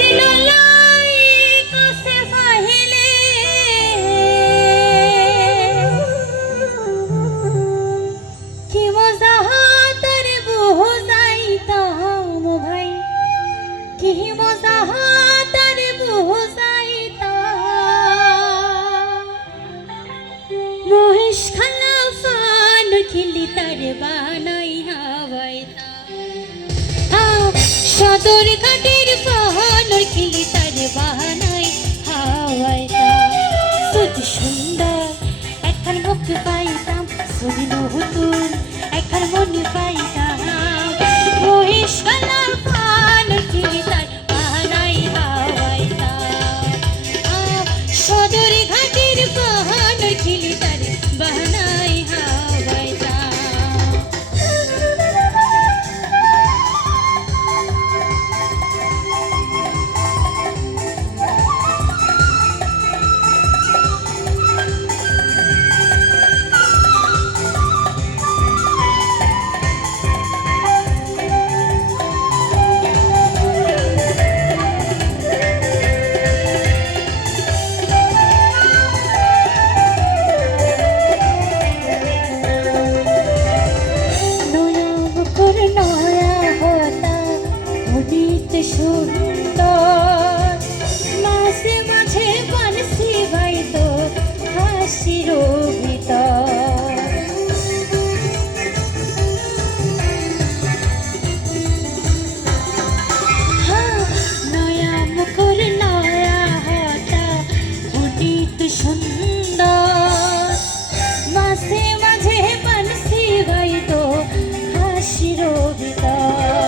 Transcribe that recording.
দিনলাই কাছে পাহিলে কি মজা তার বুঝাইতাম ভাই, কি মজা তার বুঝাইতাম। মহিষ খালা ফান খিলি তার বানাই হাওয়াইতাম। সদর ঘাটের পাহানোর খিলি তার বানাই হাওয়াইতাম। যদি সুন্দর একখান মুখ পাইতাম, শুনি নতুন একখান মনে পাইতাম। মহিষ খালা ফানোর খিলি তার বানাই হাওয়াইতাম। সদর ঘাটের পাহানোর খিলি তার বানাই হাওয়াইতাম। নয়া হতা অতীত সুন্দর